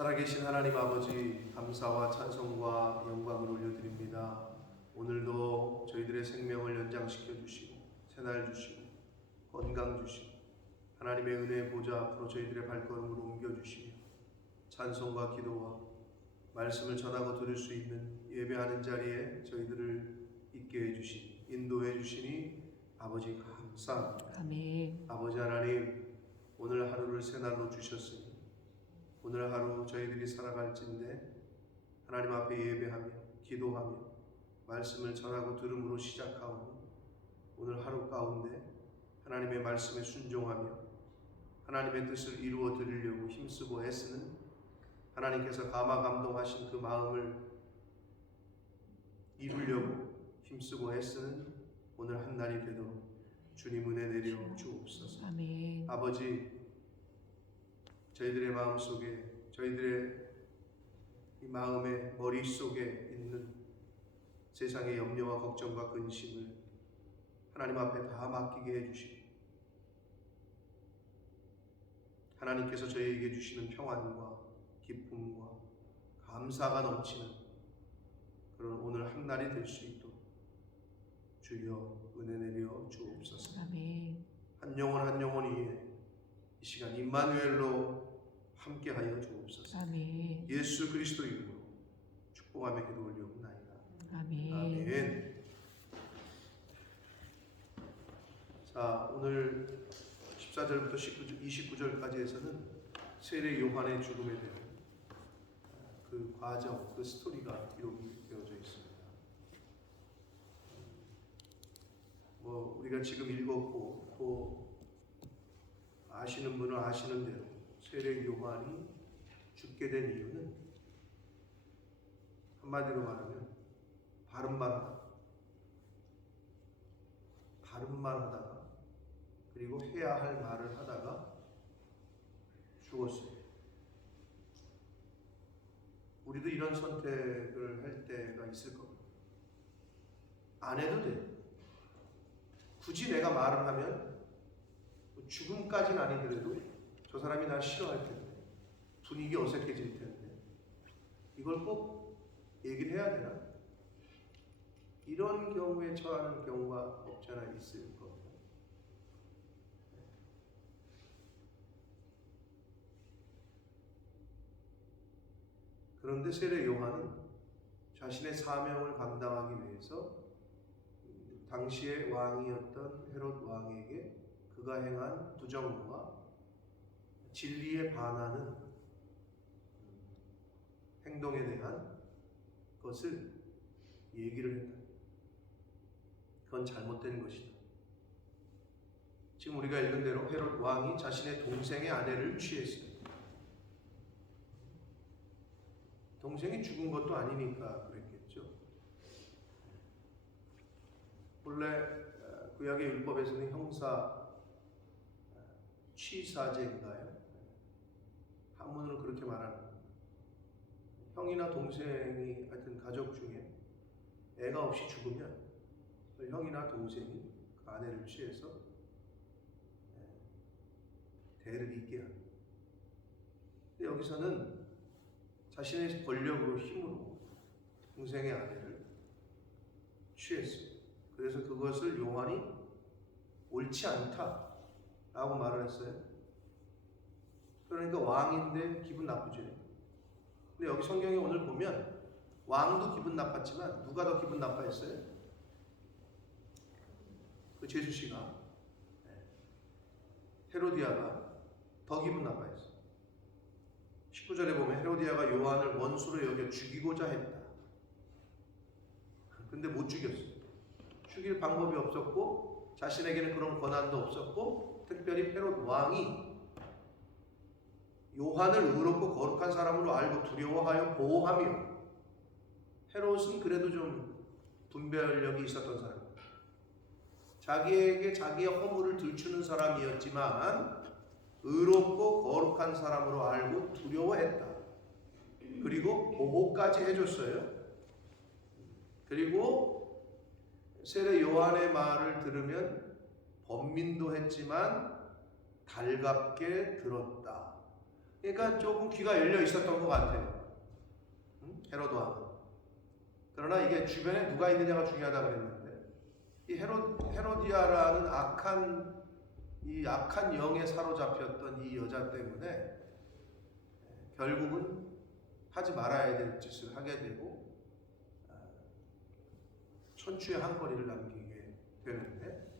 살아계신 하나님 아버지, 감사와 찬송과 영광을 올려드립니다. 오늘도 저희들의 생명을 연장시켜 주시고 새날 주시고 건강 주시고 하나님의 은혜의 보좌 앞으로 저희들의 발걸음을 옮겨주시며 찬송과 기도와 말씀을 전하고 들을 수 있는 예배하는 자리에 저희들을 있게 해주시니 인도해 주시니 아버지 감사합니다. 아멘. 아버지 하나님, 오늘 하루를 새날로 주셨으니 오늘 하루 저희들이 살아갈진데 하나님 앞에 예배하며 기도하며 말씀을 전하고 들음으로 시작하오니 오늘 하루 가운데 하나님의 말씀에 순종하며 하나님의 뜻을 이루어 드리려고 힘쓰고 애쓰는 하나님께서 감화감동하신 그 마음을 이루려고 힘쓰고 애쓰는 오늘 한 날이 되도록 주님 은혜 내려 주옵소서. 아멘. 아버지, 저희들의 마음속에 저희들의 이 마음의 머릿속에 있는 세상의 염려와 걱정과 근심을 하나님 앞에 다 맡기게 해주시고 하나님께서 저희에게 주시는 평안과 기쁨과 감사가 넘치는 그런 오늘 한 날이 될 수 있도록 주여 은혜 내려 주옵소서. 아멘. 한 영혼 한 영혼 위에 이 시간 임마누엘로 함께하여 주옵소서. 아멘. 예수 그리스도 이름으로 축복하며 기도 올려옵나이다. 아멘. 아멘. 자, 오늘 14절부터 29절까지에서는 세례 요한의 죽음에 대한 그 과정, 그 스토리가 기록이 되어져 있습니다. 우리가 지금 읽었고 또 아시는 분은 아시는 대로 세례 요한이 죽게 된 이유는 한마디로 말하면 바른 말 하다가 그리고 해야 할 말을 하다가 죽었어요. 우리도 이런 선택을 할 때가 있을 겁니다. 안 해도 돼. 굳이 내가 말을 하면 죽음까지는 아니더라도 저 사람이 날 싫어할 텐데 분위기 어색해질 텐데 이걸 꼭 얘기를 해야 되나? 이런 경우에 처하는 경우가 없지 않아 있을 겁니다. 그런데 세례 요한은 자신의 사명을 감당하기 위해서 당시의 왕이었던 헤롯 왕에게 그가 행한 부정과 진리에 반하는 행동에 대한 것을 얘기를 했다. 그건 잘못된 것이다. 지금 우리가 읽은 대로 헤롯 왕이 자신의 동생의 아내를 취했어요. 동생이 죽은 것도 아니니까 그랬겠죠. 본래 구약의 율법에서는 형사 취사죄인가요? 한문으로 그렇게 말하는 겁니다. 형이나 동생이 하여튼 가족 중에 애가 없이 죽으면 형이나 동생이 그 아내를 취해서 대를 잇게 합니다. 근데 여기서는 자신의 권력으로 힘으로 동생의 아내를 취했어요. 그래서 그것을 요한이 옳지 않다라고 말을 했어요. 그러니까 왕인데 기분 나쁘죠. 근데 여기 성경에 오늘 보면 왕도 기분 나빴지만 누가 더 기분 나빠했어요? 그 제수씨가, 헤로디아가 더 기분 나빠했어요. 19절에 보면 헤로디아가 요한을 원수로 여겨 죽이고자 했다. 근데 못 죽였어요. 죽일 방법이 없었고 자신에게는 그런 권한도 없었고 특별히 헤롯 왕이 요한을 의롭고 거룩한 사람으로 알고 두려워하여 보호하며 헤롯은 그래도 좀 분별력이 있었던 사람입니다. 자기에게 자기의 허물을 들추는 사람이었지만 의롭고 거룩한 사람으로 알고 두려워했다. 그리고 보호까지 해줬어요. 그리고 세례 요한의 말을 들으면 번민도 했지만 달갑게 들었다. 그러니까 조금 귀가 열려 있었던 것 같아요. 헤로드 왕은. 그러나 이게 주변에 누가 있느냐가 중요하다 그랬는데, 이 헤로디아라는 악한 영에 사로잡혔던 이 여자 때문에 결국은 하지 말아야 될 짓을 하게 되고 천추의 한 거리를 남기게 되는데,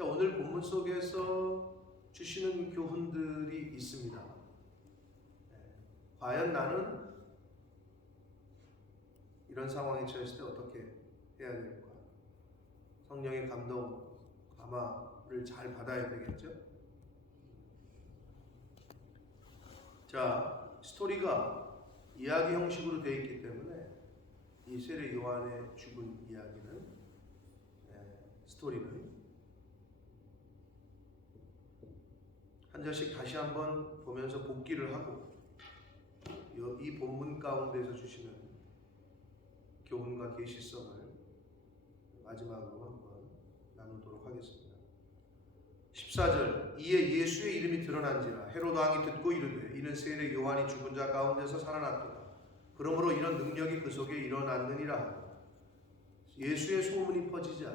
오늘 본문 속에서 주시는 교훈들이 있습니다. 과연 나는 이런 상황에 처했을 때 어떻게 해야 될까? 성령의 감동, 감화를 잘 받아야 되겠죠? 자, 스토리가 이야기 형식으로 되어 있기 때문에 이 세례 요한의 죽은 이야기는, 스토리는 한 절씩 다시 한번 보면서 복기를 하고 이 본문 가운데서 주시는 교훈과 계시성을 마지막으로 한번 나누도록 하겠습니다. 14절, 이에 예수의 이름이 드러난지라 헤로드 왕이 듣고 이르되 이는 세례 요한이 죽은 자 가운데서 살아났도다. 그러므로 이런 능력이 그 속에 일어났느니라 하고, 예수의 소문이 퍼지자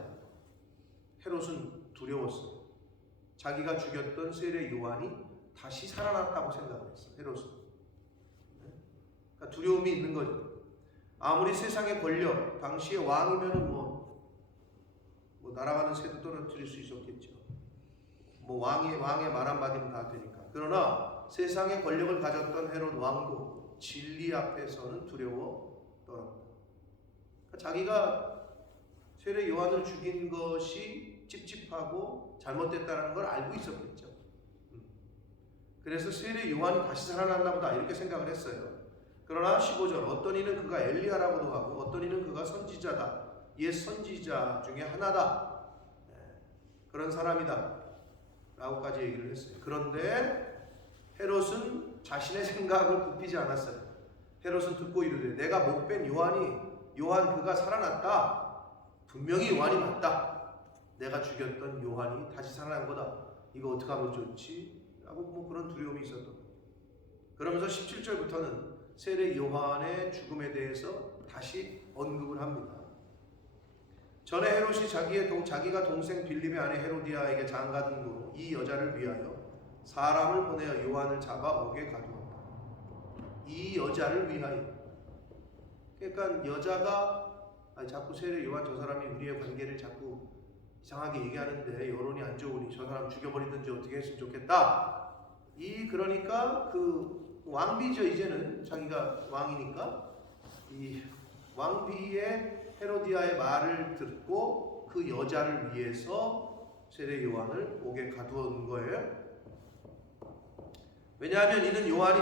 헤롯은 두려웠어요. 자기가 죽였던 세례 요한이 다시 살아났다고 생각을 했어요. 헤롯은. 그러니까 두려움이 있는 거죠. 아무리 세상의 권력, 당시의 왕이면은 뭐 날아가는 새도 떨어뜨릴 수 있었겠죠. 왕의 말 한마디면 다 되니까. 그러나 세상의 권력을 가졌던 헤롯 왕도 진리 앞에서는 두려워 떨었다. 그러니까 자기가 세례 요한을 죽인 것이 찝찝하고 잘못됐다는 걸 알고 있었겠죠. 그래서 세례 요한이 다시 살아났나 보다 이렇게 생각을 했어요. 그러나 15절, 어떤 이는 그가 엘리야라고도 하고 어떤 이는 그가 선지자다, 옛 선지자 중에 하나다, 그런 사람이다 라고까지 얘기를 했어요. 그런데 헤롯은 자신의 생각을 굽히지 않았어요. 헤롯은 듣고 이르되 내가 목벤 요한 그가 살아났다. 분명히 요한이 맞다. 내가 죽였던 요한이 다시 살아난 거다. 이거 어떻게 하면 좋지? 라고 그런 두려움이 있었던 거예요. 그러면서 17절부터는 세례 요한의 죽음에 대해서 다시 언급을 합니다. 전에 헤롯이 자기가 동생 빌립의 아내 헤로디아에게 장가든 후로 이 여자를 위하여 사람을 보내어 요한을 잡아 옥에 가두었다. 이 여자를 위하여. 그러니까 여자가 자꾸 세례 요한 저 사람이 우리의 관계를 자꾸 이상하게 얘기하는데 여론이 안 좋으니 저 사람 죽여버리든지 어떻게 했으면 좋겠다. 그러니까 그 왕비죠. 이제는 자기가 왕이니까 이 왕비의 헤로디아의 말을 듣고 그 여자를 위해서 세례 요한을 옥에 가두은 거예요. 왜냐하면 이는 요한이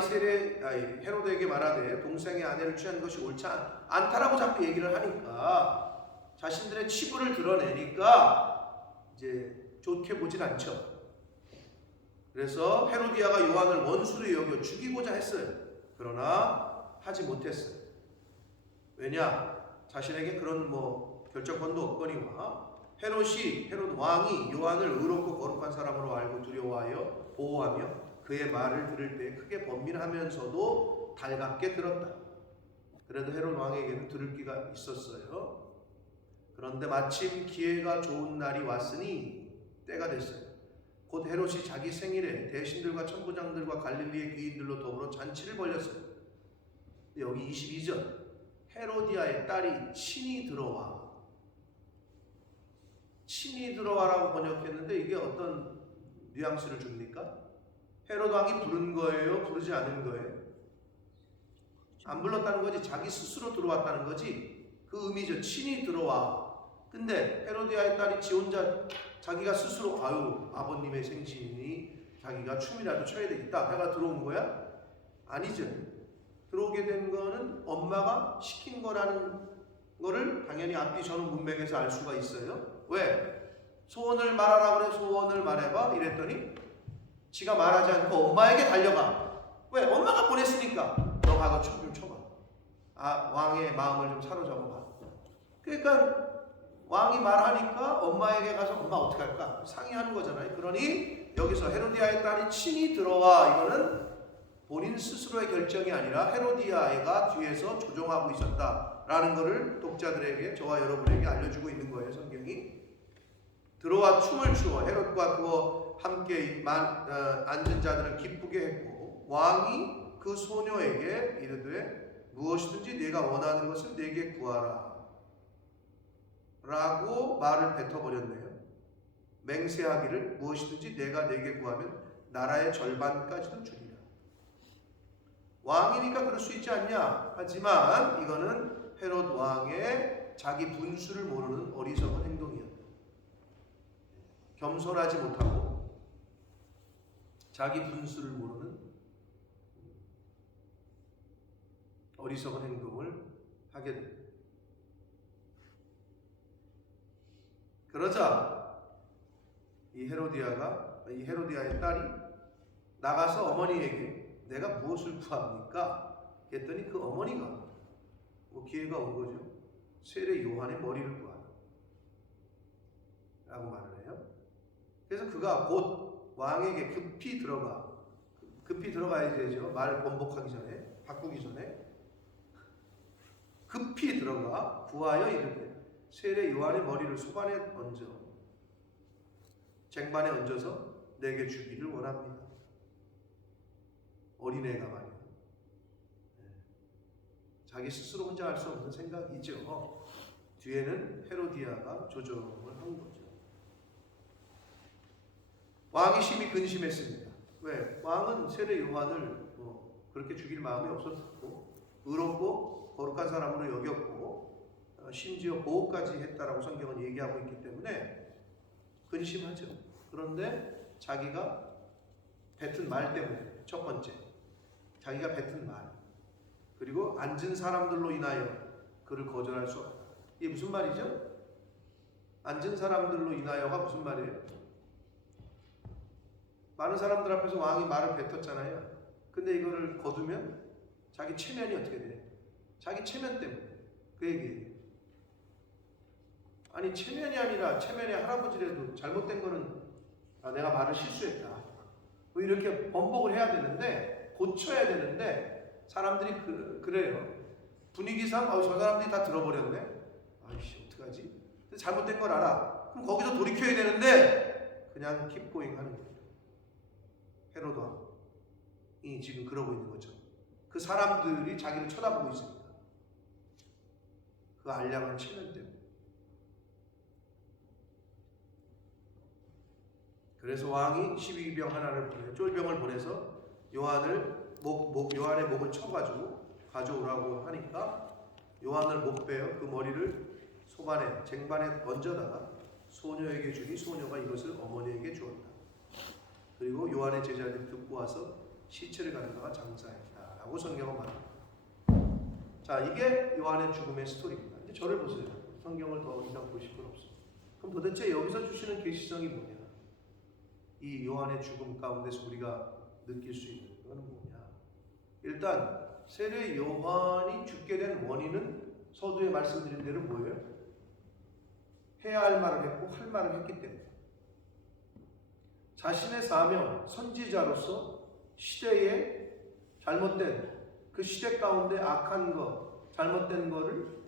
헤로드에게 말하되 동생의 아내를 취한 것이 옳지 않다라고 자꾸 얘기를 하니까 자신들의 치부를 드러내니까 이제 좋게 보진 않죠. 그래서 헤로디아가 요한을 원수로 여겨 죽이고자 했어요. 그러나 하지 못했어요. 왜냐? 자신에게 그런 결정권도 없거니와 헤롯 왕이 요한을 의롭고 거룩한 사람으로 알고 두려워하여 보호하며 그의 말을 들을 때 크게 번민하면서도 달갑게 들었다. 그래도 헤롯 왕에게는 들을 기가 있었어요. 그런데 마침 기회가 좋은 날이 왔으니 때가 됐어요. 곧 헤롯이 자기 생일에 대신들과 천부장들과 갈릴리의 귀인들로 더불어 잔치를 벌였어요. 여기 22절, 헤로디아의 딸이 친히 들어와라고 번역했는데 이게 어떤 뉘앙스를 줍니까? 헤롯 왕이 부른 거예요? 부르지 않은 거예요? 안 불렀다는 거지. 자기 스스로 들어왔다는 거지. 그 의미죠. 친히 들어와. 근데 헤로디아의 딸이 지 혼자 자기가 스스로 아버님의 생신이니 자기가 춤이라도 춰야 되겠다 해가 들어온 거야? 아니죠. 들어오게 된 거는 엄마가 시킨 거라는 거를 당연히 앞뒤 전후 문맥에서 알 수가 있어요. 왜? 소원을 말하라 그래. 소원을 말해봐 이랬더니 지가 말하지 않고 엄마에게 달려가. 왜? 엄마가 보냈으니까 너 가서 춤 좀 춰봐. 왕의 마음을 좀 사로잡아봐. 그러니까 왕이 말하니까 엄마에게 가서 엄마 어떻게 할까 상의하는 거잖아요. 그러니 여기서 헤로디아의 딸이 친히 들어와, 이거는 본인 스스로의 결정이 아니라 헤로디아가 뒤에서 조종하고 있었다라는 것을 독자들에게, 저와 여러분에게 알려주고 있는 거예요. 성경이 들어와 춤을 추어 헤롯과 그와 함께 앉은 자들을 기쁘게 했고, 왕이 그 소녀에게 이르되 무엇이든지 네가 원하는 것을 내게 구하라 라고 말을 뱉어버렸네요. 맹세하기를 무엇이든지 내가 내게 구하면 나라의 절반까지도 주리라. 왕이니까 그럴 수 있지 않냐? 하지만 이거는 헤롯 왕의 자기 분수를 모르는 어리석은 행동이었다. 겸손하지 못하고 자기 분수를 모르는 어리석은 행동을 하게 됩니다. 그러자 이 헤로디아의 딸이 나가서 어머니에게 내가 무엇을 구합니까? 했더니 그 어머니가 기회가 온 거죠. 세례 요한의 머리를 구하라 라고 말을 해요. 그래서 그가 곧 왕에게 급히 들어가야 되죠. 말을 번복하기 전에, 바꾸기 전에 급히 들어가 구하여 이르되 세례 요한의 머리를 소반에 얹어 쟁반에 얹어서 내게 주기를 원합니다. 어린애가 말이야. 자기 스스로 혼자 할 수 없는 생각이죠. 뒤에는 헤로디아가 조정을 한 거죠. 왕이 심히 근심했습니다. 왜? 왕은 세례 요한을 그렇게 죽일 마음이 없었고 의롭고 거룩한 사람으로 여겼고 심지어 보호까지 했다라고 성경은 얘기하고 있기 때문에 근심하죠. 그런데 자기가 뱉은 말 때문에, 첫 번째 자기가 뱉은 말, 그리고 앉은 사람들로 인하여 그를 거절할 수 없다. 이게 무슨 말이죠? 앉은 사람들로 인하여가 무슨 말이에요? 많은 사람들 앞에서 왕이 말을 뱉었잖아요. 근데 이거를 거두면 자기 체면이 어떻게 돼? 자기 체면 때문에 그 얘기예요. 아니 체면이 아니라 체면의 할아버지라도 잘못된 거는 내가 말을 실수했다 뭐 이렇게 번복을 해야 되는데, 고쳐야 되는데 사람들이 그래요. 분위기상 저 사람들이 다 들어버렸네. 아이씨 어떡하지? 잘못된 걸 알아. 그럼 거기서 돌이켜야 되는데 그냥 keep going 하는 거예요. 헤롯 왕이 지금 그러고 있는 거죠. 그 사람들이 자기를 쳐다보고 있습니다. 그 알량한 체면 때문에. 그래서 왕이 12병 하나를 쫄병을 보내서 요한의 목을 쳐가지고 가져오라고 하니까 요한을 못 빼어 그 머리를 소반에 쟁반에 얹어다가 소녀에게 주니 소녀가 이것을 어머니에게 주었다. 그리고 요한의 제자들이 듣고 와서 시체를 가져다가 장사했다 라고 성경은 말합니다. 자, 이게 요한의 죽음의 스토리입니다. 이제 저를 보세요. 성경을 더 이상 보실 건 없습니다. 그럼 도대체 여기서 주시는 계시성이 뭐냐? 이 요한의 죽음 가운데서 우리가 느낄 수 있는 건 뭐냐? 일단 세례 요한이 죽게 된 원인은 서두에 말씀드린 대로 뭐예요? 해야 할 말을 했고 할 말을 했기 때문에 자신의 사명, 선지자로서 시대에 잘못된 그 시대 가운데 악한 것, 잘못된 거를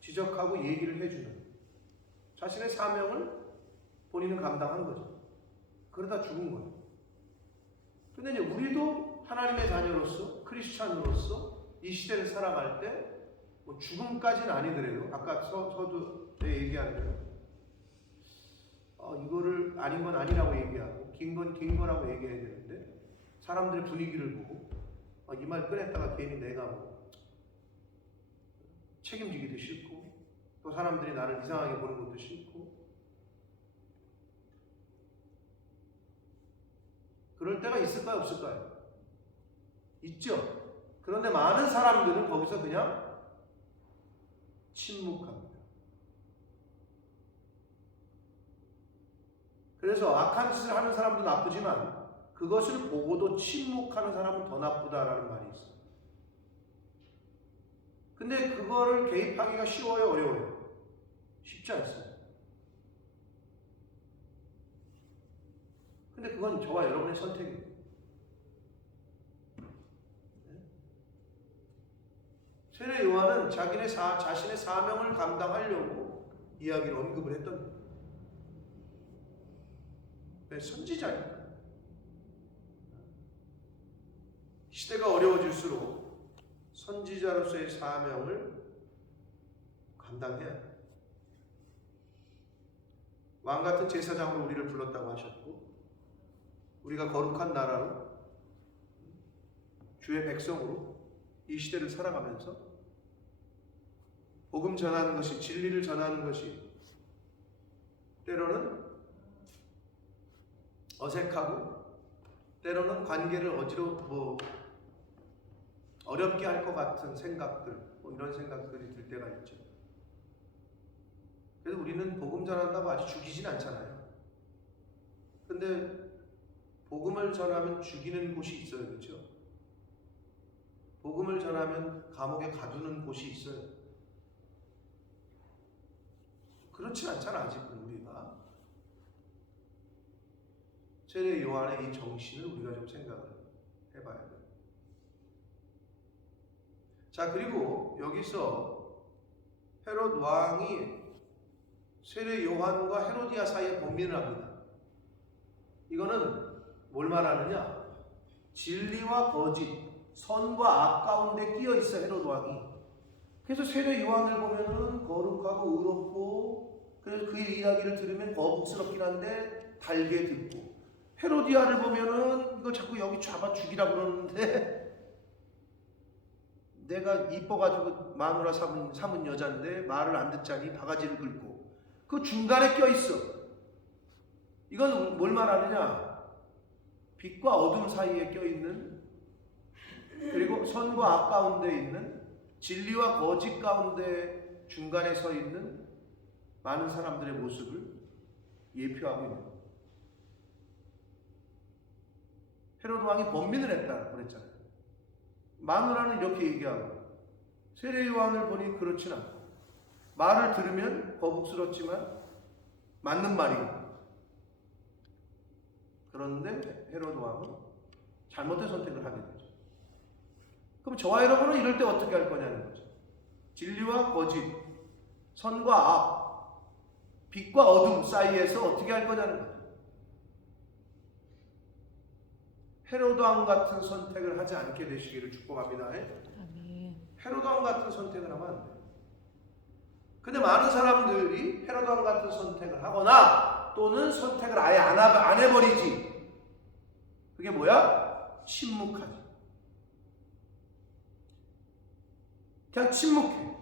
지적하고 얘기를 해주는 자신의 사명을 본인은 감당한 거죠. 그러다 죽은 거예요. 근데 이제 우리도 하나님의 자녀로서, 크리스찬으로서 이 시대를 살아갈 때 뭐 죽음까지는 아니더라도 아까 서두에 얘기한 대로 이거를 아닌 건 아니라고 얘기하고 긴 건 긴 거라고 얘기해야 되는데 사람들의 분위기를 보고 이 말 꺼냈다가 괜히 내가 뭐 책임지기도 싫고 또 사람들이 나를 이상하게 보는 것도 싫고 그럴 때가 있을까요? 없을까요? 있죠. 그런데 많은 사람들은 거기서 그냥 침묵합니다. 그래서 악한 짓을 하는 사람도 나쁘지만 그것을 보고도 침묵하는 사람은 더 나쁘다라는 말이 있어요. 근데 그거를 개입하기가 쉬워요? 어려워요? 쉽지 않습니다. 근데 그건 저와 여러분의 선택입니다. 세례 요한은 자신의 사명을 감당하려고 이야기를 언급을 했던 거예요. 선지자니까. 시대가 어려워질수록 선지자로서의 사명을 감당해야 해요. 왕 같은 제사장으로 우리를 불렀다고 하셨고, 우리가 거룩한 나라로 주의 백성으로 이 시대를 살아가면서 복음 전하는 것이, 진리를 전하는 것이 때로는 어색하고 때로는 관계를 어렵게 할 것 같은 생각들, 이런 생각들이 들 때가 있죠. 그래서 우리는 복음 전한다고 아주 죽이진 않잖아요. 근데 복음을 전하면 죽이는 곳이 있어요. 그렇죠? 복음을 전하면 감옥에 가두는 곳이 있어요. 그렇진 않잖아, 아직은 우리가. 세례 요한의 이 정신을 우리가 좀 생각을 해봐야 돼요. 자, 그리고 여기서 헤롯 왕이 세례 요한과 헤로디아 사이에 범민을 합니다. 이거는 뭘 말하느냐? 진리와 거짓, 선과 악 가운데 끼어 있어 헤롯 왕이. 그래서 세례 요한을 보면은 거룩하고 의롭고, 그래서 그의 이야기를 들으면 거북스럽긴 한데 달게 듣고, 헤로디아를 보면은 이거 자꾸 여기 잡아 죽이라 그러는데 내가 이뻐가지고 마누라 삼은 여잔데 말을 안 듣자니 바가지를 긁고, 그 중간에 껴있어. 이건 뭘 말하느냐? 빛과 어둠 사이에 껴있는, 그리고 선과 악 가운데 있는, 진리와 거짓 가운데 중간에 서 있는 많은 사람들의 모습을 예표하고 있는 거예요. 헤롯 왕이 범민을 했다 그랬잖아요. 마누라는 이렇게 얘기하고, 세례 요한을 보니 그렇진 않고, 말을 들으면 거북스럽지만 맞는 말이고. 그런데 헤롯 왕은 잘못된 선택을 하게 되죠. 그럼 저와 여러분은 이럴 때 어떻게 할 거냐는 거죠. 진리와 거짓, 선과 악, 빛과 어둠 사이에서 어떻게 할 거냐는 거죠. 헤롯 왕 같은 선택을 하지 않게 되시기를 축복합니다. 헤롯 왕 같은 선택을 하면 안 돼요. 근데 많은 사람들이 헤롯 왕 같은 선택을 하거나 또는 선택을 아예 안 해버리지. 그게 뭐야? 침묵하지. 그냥 침묵해.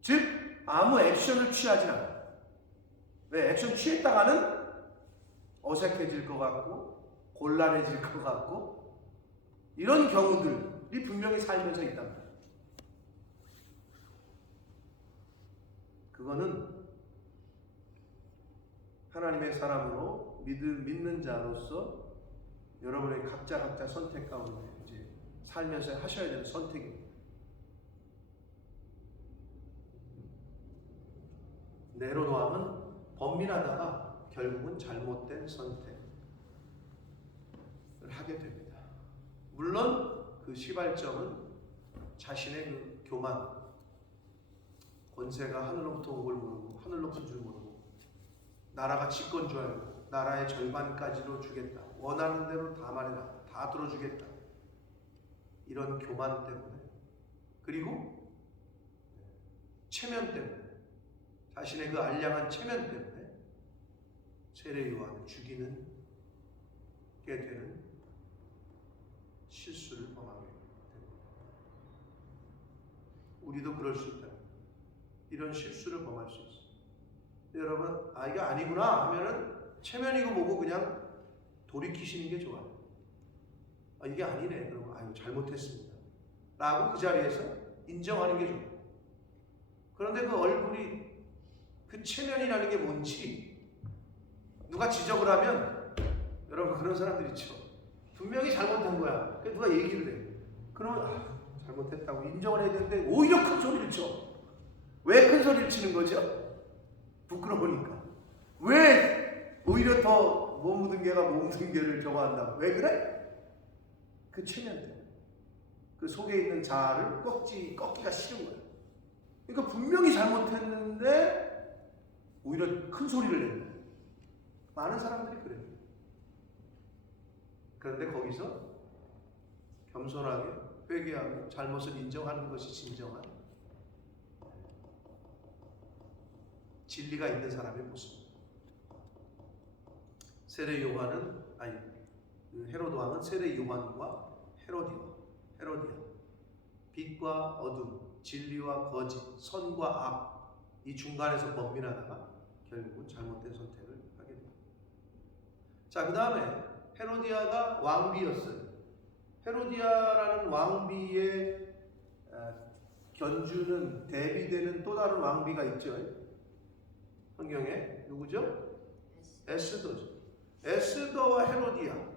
즉 아무 액션을 취하지 않아. 왜? 액션 취했다가는 어색해질 것 같고 곤란해질 것 같고, 이런 경우들이 분명히 살면서 있단 말이에요. 그거는 하나님의 사람으로 믿는 자로서 여러분의 각자 선택 가운데 이제 살면서 하셔야 되는 선택입니다. 헤롯 왕은 범민하다가 결국은 잘못된 선택을 하게 됩니다. 물론 그 시발점은 자신의 그 교만, 권세가 하늘로부터 온 걸 모르고, 하늘 높은 줄 모르고, 나라가 집권 줄 알고 나라의 절반까지로 주겠다, 원하는 대로 다 말해라, 다 들어주겠다, 이런 교만 때문에, 그리고 체면 때문에, 자신의 그 알량한 체면 때문에 세례 요한을 죽이는 게 되는 실수를 범하게 됩니다. 우리도 그럴 수 있다. 이런 실수를 범할 수 있어요. 여러분, 이게 아니구나 하면은 체면이고 뭐고 그냥 돌이키시는 게 좋아요. 이게 아니네. 그러면 잘못했습니다 라고 그 자리에서 인정하는 게 좋아요. 그런데 그 얼굴이, 그 체면이라는 게 뭔지 누가 지적을 하면, 여러분 그런 사람들 있죠. 분명히 잘못한 거야. 그래서 누가 얘기를 해. 그러면 잘못했다고 인정을 해야 되는데 오히려 큰 소리를 쳐. 왜 큰 소리를 치는 거죠? 부끄러우니까. 왜 오히려 더 못 묻은 개가 못 묻은 개를 저거 한다고? 왜 그래? 그 체면 때문에. 그 속에 있는 자아를 꺾기가 싫은 거예요. 그러니까 분명히 잘못했는데 오히려 큰 소리를 내는 거예요. 많은 사람들이 그래요. 그런데 거기서 겸손하게 회개하고 잘못을 인정하는 것이 진정한 진리가 있는 사람의 모습입니다. 세례 요한은 헤로드 왕은 세례 요한과 헤로디아, 빛과 어둠, 진리와 거짓, 선과 악, 이 중간에서 범민하다가 결국은 잘못된 선택을 하게 됩니다. 자, 그 다음에 헤로디아가 왕비였어요. 헤로디아라는 왕비의 견주는 대비되는 또 다른 왕비가 있죠. 성경에 누구죠? 에스더죠. 에스더와 헤로디아.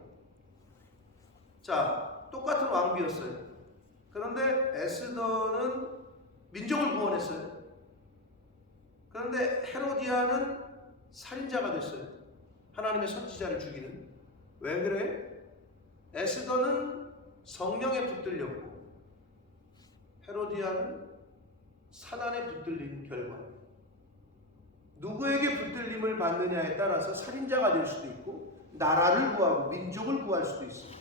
자, 똑같은 왕비였어요. 그런데 에스더는 민족을 구원했어요. 그런데 헤로디아는 살인자가 됐어요. 하나님의 선지자를 죽이는. 왜 그래? 에스더는 성령에 붙들렸고 헤로디아는 사단에 붙들린 결과예요. 누구에게 붙들림을 받느냐에 따라서 살인자가 될 수도 있고 나라를 구하고 민족을 구할 수도 있습니다.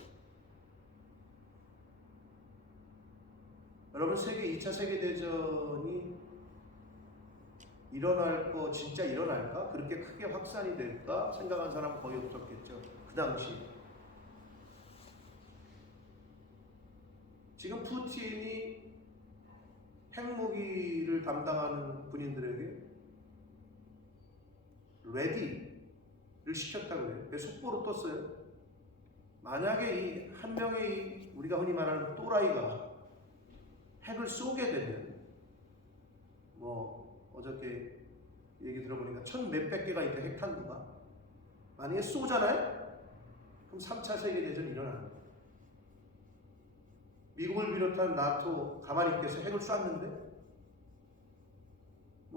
여러분, 2차 세계대전이 진짜 일어날까? 그렇게 크게 확산이 될까? 생각한 사람 거의 없었겠죠. 그 당시. 지금 푸틴이 핵무기를 담당하는 군인들에게 레디를 시켰다고 해요. 속보로 떴어요. 만약에 한 명의 우리가 흔히 말하는 또라이가 핵을 쏘게 되면, 어저께 얘기 들어보니까 1,몇백 개가 있대, 핵탄두가. 만약에 쏘잖아요? 그럼 3차 세계대전이 일어나는 거예요. 미국을 비롯한 나토 가만히 있겠어? 핵을 쐈는데?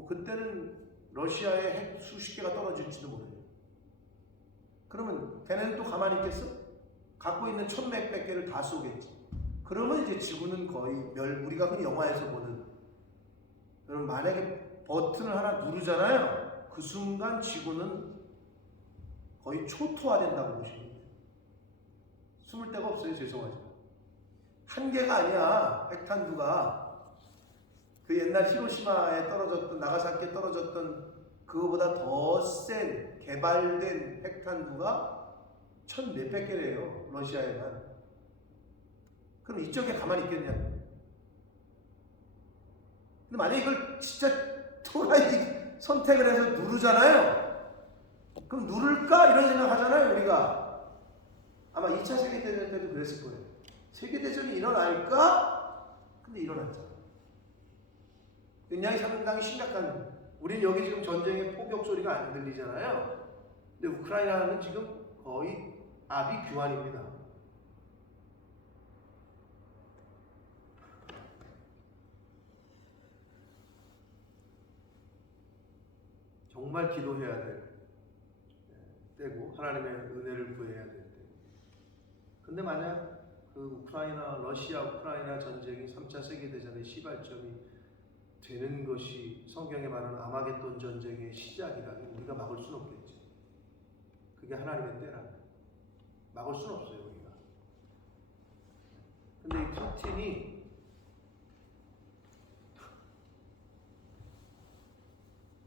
그때는 러시아에 핵 수십 개가 떨어질지도 모르요. 그러면 걔네는 또 가만히 있겠어? 갖고 있는 1,몇백 개를 다 쏘겠지. 그러면 이제 지구는 거의 우리가 흔히 영화에서 보는, 여러분, 만약에 버튼을 하나 누르잖아요. 그 순간 지구는 거의 초토화된다고 보시면 돼요. 숨을 데가 없어요. 죄송하지만. 한 개가 아니야. 핵탄두가. 그 옛날 히로시마에 떨어졌던, 나가사키에 떨어졌던 그거보다 더 센 개발된 핵탄두가 1,몇백 개래요. 러시아에만. 그럼 이쪽에 가만히 있겠냐? 근데 만약에 이걸 진짜 토라이 선택을 해서 누르잖아요. 그럼 누를까? 이런 생각 하잖아요, 우리가. 아마 2차 세계대전 때도 그랬을 거예요. 세계대전이 일어날까? 근데 일어났잖아. 굉장히 상당히 심각한, 우린 여기 지금 전쟁의 포격 소리가 안 들리잖아요. 근데 우크라이나는 지금 거의 아비규환입니다. 정말 기도해야 될 때고 하나님의 은혜를 구해야 될 때. 근데 만약 그 러시아 우크라이나 전쟁이 3차 세계대전의 시발점이 되는 것이 성경에 말하는 아마겟돈 전쟁의 시작이라면 우리가 막을 수는 없겠지. 그게 하나님의 때라면 막을 수는 없어요, 우리가. 근데 이 푸틴이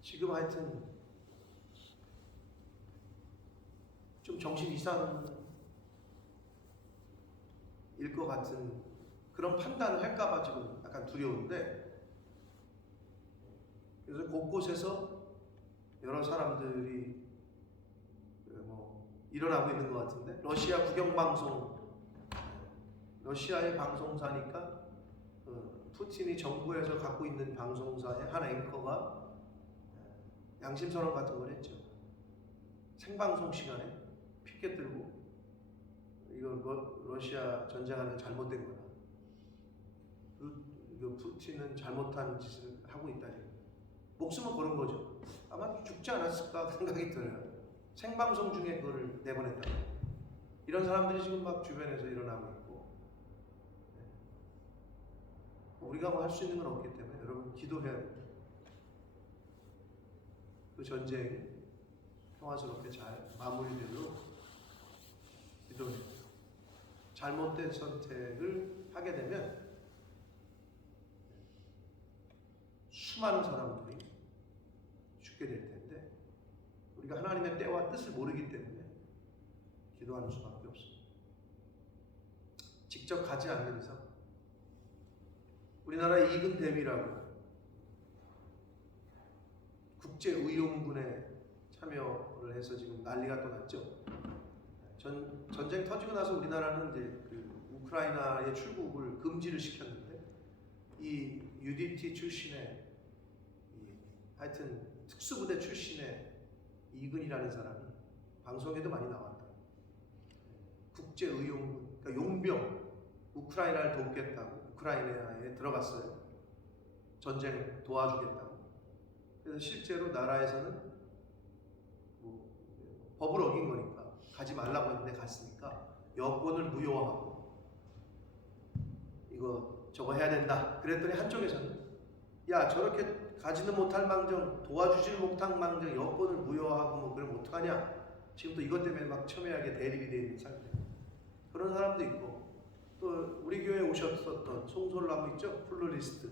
지금 하여튼 좀 정신 이상일 것 같은 그런 판단을 할까봐 지금 약간 두려운데, 그래서 곳곳에서 여러 사람들이 일어나고 있는 것 같은데, 러시아 국영방송, 러시아의 방송사니까 푸틴이 정부에서 갖고 있는 방송사의 한 앵커가 양심선언 같은 걸 했죠. 생방송 시간에 피켓 들고 이거 러시아 전쟁하는 잘못된 거다. 이거 푸틴은 잘못한 짓을 하고 있다. 목숨을 거는 거죠. 아마 죽지 않았을까 생각이 들어요. 생방송 중에 그거를 내보냈다. 이런 사람들이 지금 막 주변에서 일어나고 있고, 우리가 뭐 할 수 있는 건 없기 때문에 여러분 기도해야 돼요. 그 전쟁이 평화스럽게 잘 마무리되도록 기도해요. 잘못된 선택을 하게 되면 수많은 사람들이 죽게 될 텐데, 우리가 하나님의 때와 뜻을 모르기 때문에 기도하는 수밖에 없습니다. 직접 가지 않는 이상, 우리나라 이근 대위라고 국제의용군에 참여를 해서 지금 난리가 또 났죠. 전쟁 터지고 나서 우리나라는 이제 그 우크라이나의 출국을 금지를 시켰는데, 이 UDT 출신의 하여튼 특수부대 출신의 이근이라는 사람이 방송에도 많이 나왔다. 국제의용군, 그러니까 용병, 우크라이나를 돕겠다고 우크라이나에 들어갔어요. 전쟁 도와주겠다고. 그래서 실제로 나라에서는 뭐 법을 어긴 거니까 가지 말라고 했는데 갔으니까 여권을 무효화하고 이거 저거 해야 된다. 그랬더니 한쪽에서는 야, 저렇게 가지는 못할 망정, 도와주지를 못한 망정 여권을 무효화하고 뭐 그러면 어떡하냐. 지금 또 이것 때문에 막 첨예하게 대립이 되어 있는 상태. 그런 사람도 있고, 또 우리 교회에 오셨었던 송솔나무 있죠? 플루리스트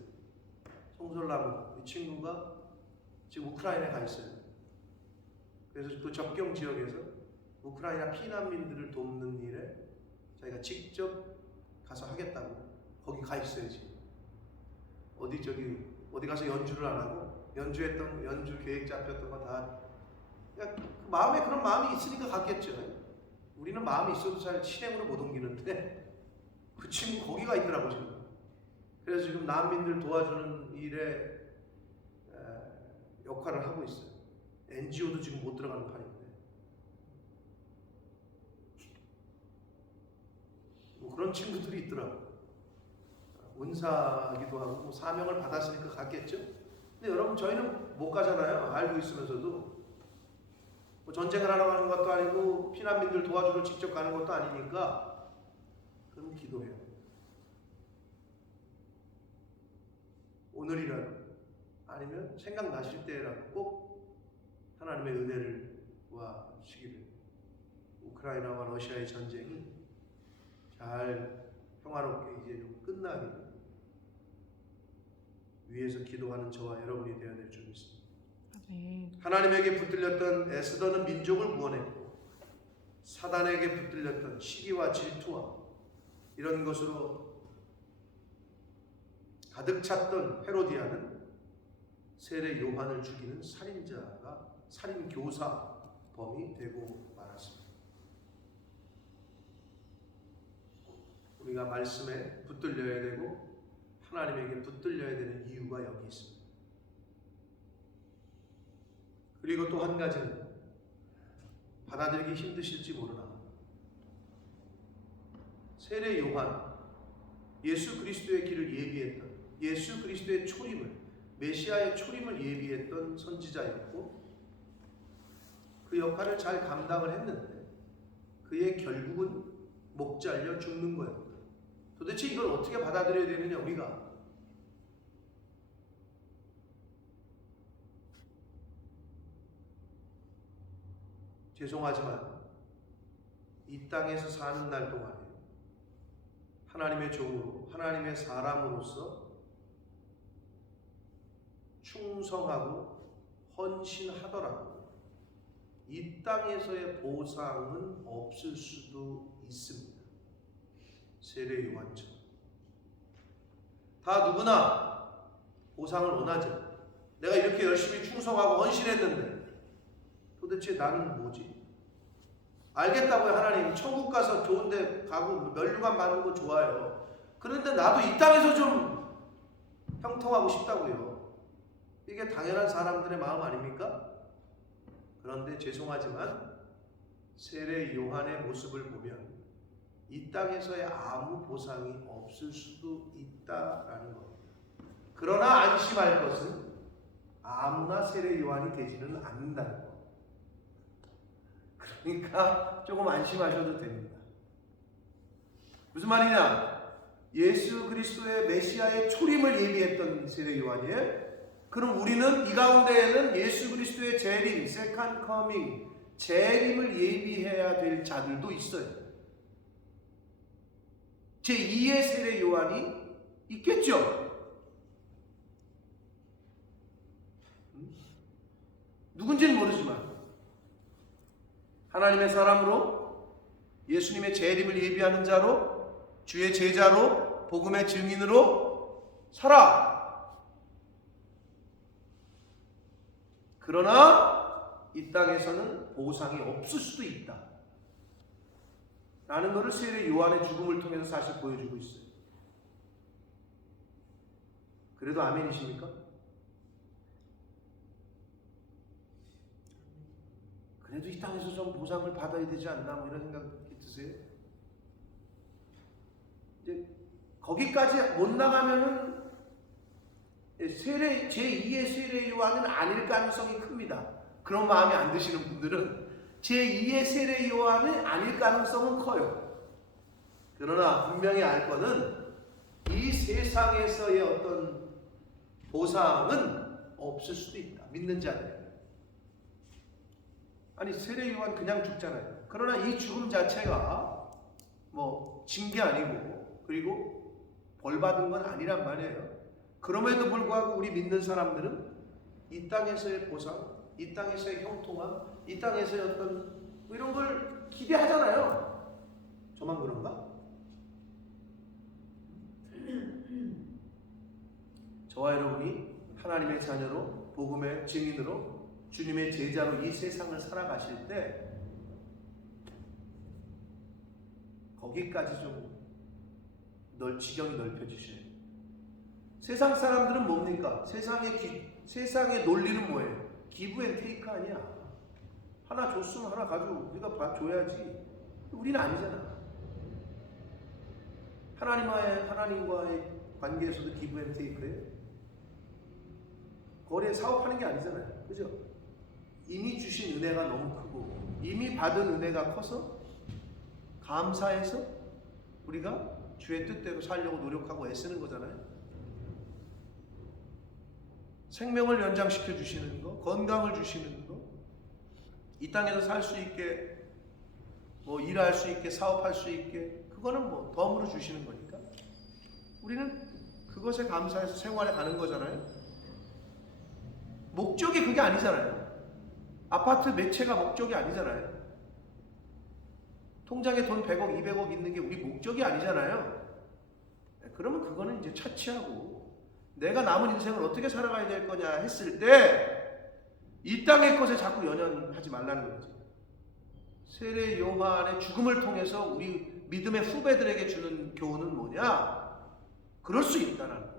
송솔나무, 이 친구가 지금 우크라이나에 가 있어요. 그래서 그 접경 지역에서 우크라이나 피난민들을 돕는 일에 자기가 직접 가서 하겠다고 거기 가 있어요. 지금 어디 가서 연주를 안 하고 연주 계획 잡혔던 거 다 그냥 그 마음에 그런 마음이 있으니까 갔겠죠. 우리는 마음이 있어도 잘 실행으로 못 옮기는데 그 친구 거기 가 있더라고 지금. 그래서 지금 난민들 도와주는 일에 역할을 하고 있어요. NGO도 지금 못 들어가는 판인데 뭐 그런 친구들이 있더라고. 은사기도 하고 뭐 사명을 받았으니까 갔겠죠. 근데 여러분 저희는 못 가잖아요. 알고 있으면서도. 뭐 전쟁을 하러 가는 것도 아니고 피난민들 도와주러 직접 가는 것도 아니니까 그럼 기도해요. 오늘이라도 아니면 생각나실 때라도 꼭 하나님의 은혜를 구하시기를, 우크라이나와 러시아의 전쟁이 잘 평화롭게 이제 좀 끝나기를 위에서 기도하는 저와 여러분이 되어야 될 줄 믿습니다. 하나님에게 붙들렸던 에스더는 민족을 구원했고, 사단에게 붙들렸던 시기와 질투와 이런 것으로 가득 찼던 헤로디아는 세례 요한을 죽이는 살인 교사범이 되고 말았습니다. 우리가 말씀에 붙들려야 되고 하나님에게 붙들려야 되는 이유가 여기 있습니다. 그리고 또 한 가지는 받아들이기 힘드실지 모르나 세례 요한, 예수 그리스도의 길을 예비했던, 예수 그리스도의 초림을, 메시아의 초림을 예비했던 선지자였고 그 역할을 잘 감당을 했는데 그의 결국은 목 잘려 죽는 거예요. 도대체 이걸 어떻게 받아들여야 되느냐. 우리가 죄송하지만 이 땅에서 사는 날 동안에 하나님의 종으로, 하나님의 사람으로서 충성하고 헌신하더라도 이 땅에서의 보상은 없을 수도 있습니다. 세례 요한처럼. 다 누구나 보상을 원하죠. 내가 이렇게 열심히 충성하고 헌신했는데 도대체 나는 뭐지? 알겠다고요. 하나님 천국 가서 좋은 데 가고 면류관 받는 거 좋아요. 그런데 나도 이 땅에서 좀 형통하고 싶다고요. 이게 당연한 사람들의 마음 아닙니까? 그런데 죄송하지만 세례 요한의 모습을 보면 이 땅에서의 아무 보상이 없을 수도 있다라는 겁니다. 그러나 안심할 것은 아무나 세례 요한이 되지는 않는다는 거. 그러니까 조금 안심하셔도 됩니다. 무슨 말이냐? 예수 그리스도의 메시아의 초림을 예비했던 세례 요한이에요. 그럼 우리는 이 가운데에는 예수 그리스도의 재림, 세컨드 커밍, 재림을 예비해야 될 자들도 있어요. 제2의 세례 요한이 있겠죠. 누군지는 모르지만 하나님의 사람으로 예수님의 재림을 예비하는 자로 주의 제자로 복음의 증인으로 살아. 그러나 이 땅에서는 보상이 없을 수도 있다 라는 것을 세례 요한의 죽음을 통해서 사실 보여주고 있어요. 그래도 아멘이십니까? 그래도 이 땅에서 좀 보상을 받아야 되지 않나 뭐 이런 생각이 드세요? 이제 거기까지 못 나가면은 제2의 세례 요한은 아닐 가능성이 큽니다. 그런 마음이 안 드시는 분들은 제2의 세례 요한은 아닐 가능성은 커요. 그러나 분명히 알 것은 이 세상에서의 어떤 보상은 없을 수도 있다. 믿는 자들. 아니 세례 요한 그냥 죽잖아요. 그러나 이 죽음 자체가 뭐 징계 아니고 그리고 벌 받은 건 아니란 말이에요. 그럼에도 불구하고 우리 믿는 사람들은 이 땅에서의 보상, 이 땅에서의 형통함, 이 땅에서의 어떤 뭐 이런 걸 기대하잖아요. 저만 그런가? 저와 여러분이 하나님의 자녀로 복음의 증인으로 주님의 제자로 이 세상을 살아가실 때 거기까지 좀 지경이 넓혀지셔야 돼요. 세상 사람들은 뭡니까? 세상의 논리는 뭐예요? 기브 앤 테이크 아니야. 하나 줬으면 하나 가지고 우리가 줘야지. 우리는 아니잖아. 하나님과의 관계에서도 기브 앤 테이크예요. 거리에 사업하는 게 아니잖아요. 그죠? 이미 주신 은혜가 너무 크고 이미 받은 은혜가 커서 감사해서 우리가 주의 뜻대로 살려고 노력하고 애쓰는 거잖아요. 생명을 연장시켜 주시는 거, 건강을 주시는 거, 이 땅에서 살 수 있게 뭐 일할 수 있게 사업할 수 있게 그거는 뭐 덤으로 주시는 거니까 우리는 그것에 감사해서 생활해 가는 거잖아요. 목적이 그게 아니잖아요. 아파트 매체가 목적이 아니잖아요. 통장에 돈 100억, 200억 있는 게 우리 목적이 아니잖아요. 그러면 그거는 이제 차치하고 내가 남은 인생을 어떻게 살아가야 될 거냐 했을 때 이 땅의 것에 자꾸 연연하지 말라는 거죠. 세례 요한의 죽음을 통해서 우리 믿음의 후배들에게 주는 교훈은 뭐냐? 그럴 수 있다는 거죠.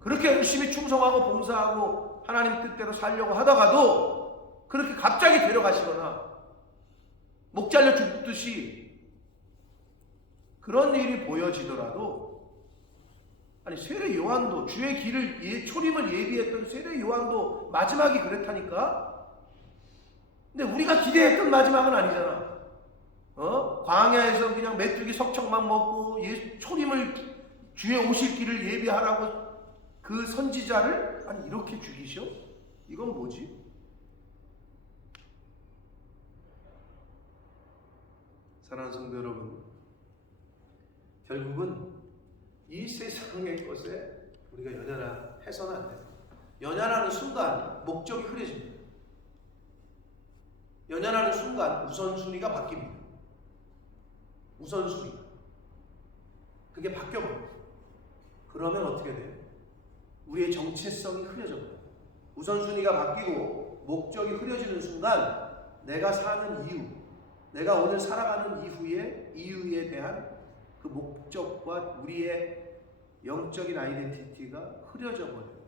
그렇게 열심히 충성하고 봉사하고 하나님 뜻대로 살려고 하다가도 그렇게 갑자기 데려가시거나 목 잘려 죽듯이 그런 일이 보여지더라도 아니 세례 요한도 주의 길을 초림을 예비했던 세례 요한도 마지막이 그랬다니까. 근데 우리가 기대했던 마지막은 아니잖아. 광야에서 그냥 메뚜기 석청만 먹고 초림을 주의 오실 길을 예비하라고 그 선지자를 아니 이렇게 죽이셔? 이건 뭐지? 사랑하는 성도 여러분, 결국은 이 세상의 것에 우리가 연연해서는 안 돼요. 연연하는 순간 목적이 흐려집니다. 연연하는 순간 우선순위가 바뀝니다. 우선순위가. 그게 바뀌어버려요. 그러면 어떻게 돼요? 우리의 정체성이 흐려져버려요. 우선순위가 바뀌고 목적이 흐려지는 순간 내가 사는 이유, 내가 오늘 살아가는 이유에 대한 그 목적과 우리의 영적인 아이덴티티가 흐려져 버려요.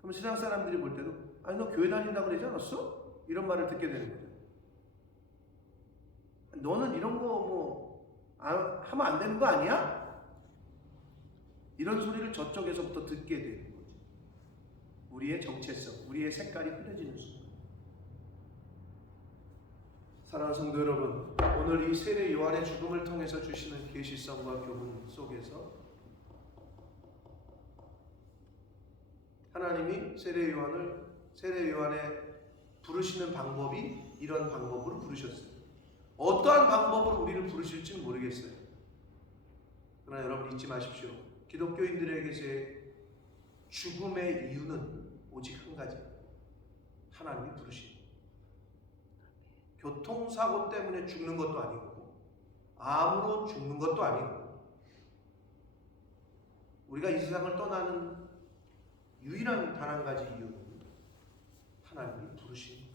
그럼 세상 사람들이 볼 때도 아니 너 교회 다닌다고 그러지 않았어? 이런 말을 듣게 되는 거죠. 너는 이런 거 뭐 하면 안 되는 거 아니야? 이런 소리를 저쪽에서부터 듣게 되는 거죠. 우리의 정체성, 우리의 색깔이 흐려지는 순간. 사랑하는 성도 여러분, 오늘 이 세례 요한의 죽음을 통해서 주시는 계시성과 교훈 속에서 하나님이 세례 요한에 부르시는 방법이 이런 방법으로 부르셨어요. 어떠한 방법으로 우리를 부르실지는 모르겠어요. 그러나 여러분 잊지 마십시오. 기독교인들에게서의 죽음의 이유는 오직 한 가지. 하나님이 부르신. 교통사고 때문에 죽는 것도 아니고 암으로 죽는 것도 아니고 우리가 이 세상을 떠나는 유일한 단 한 가지 이유는 하나님이 부르신.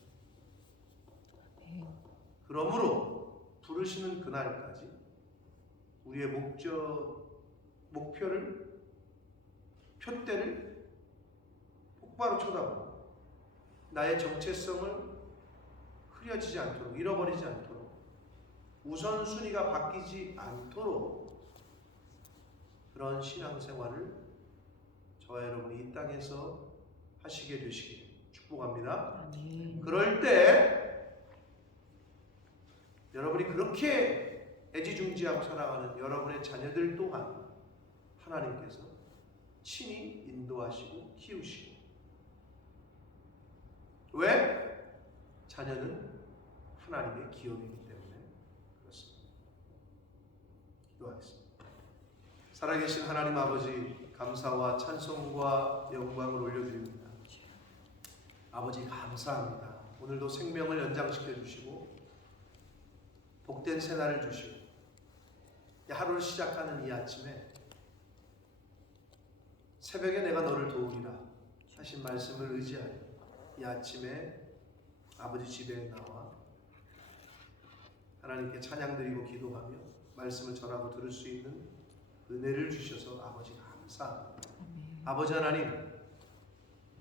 그러므로 부르시는 그날까지 우리의 목표를, 표대를 똑바로 쳐다보고 나의 정체성을 흐려지지 않도록, 잃어버리지 않도록, 우선순위가 바뀌지 않도록 그런 신앙생활을 저와 여러분이 이 땅에서 하시게 되시길 축복합니다. 그럴 때 여러분이 그렇게 애지중지하고 살아가는 여러분의 자녀들 또한 하나님께서 친히 인도하시고 키우시고. 왜? 자녀는 하나님의 기업이기 때문에 그렇습니다. 기도하겠습니다. 살아계신 하나님 아버지, 감사와 찬송과 영광을 올려드립니다. 아버지 감사합니다. 오늘도 생명을 연장시켜 주시고 복된 새날을 주시고 하루를 시작하는 이 아침에 새벽에 내가 너를 도우리라 하신 말씀을 의지하여 이 아침에 아버지 집에 나와 하나님께 찬양드리고 기도하며 말씀을 전하고 들을 수 있는 은혜를 주셔서 아버지 감사합니다. 아버지 하나님,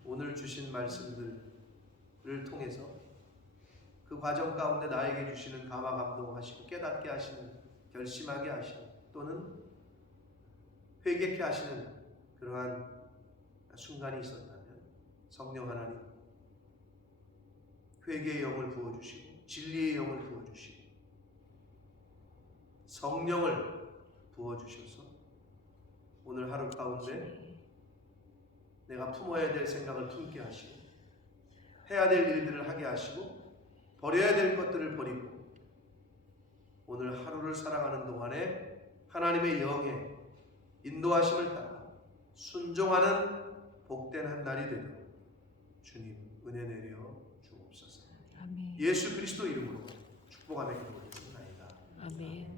오늘 주신 말씀들을 통해서 그 과정 가운데 나에게 주시는 감화 감동하시고 깨닫게 하시는, 결심하게 하시는, 또는 회개케 하시는 그러한 순간이 있었다면 성령 하나님, 회개의 영을 부어주시고 진리의 영을 부어주시고 성령을 부어주셔서 오늘 하루 가운데 내가 품어야 될 생각을 품게 하시고 해야 될 일들을 하게 하시고 버려야 될 것들을 버리고 오늘 하루를 살아가는 동안에 하나님의 영의 인도하심을 따라 순종하는 복된 한 날이 되도록 주님 은혜 내려 주옵소서. 아멘. 예수 그리스도 이름으로 축복하며 기도드립니다. 아멘.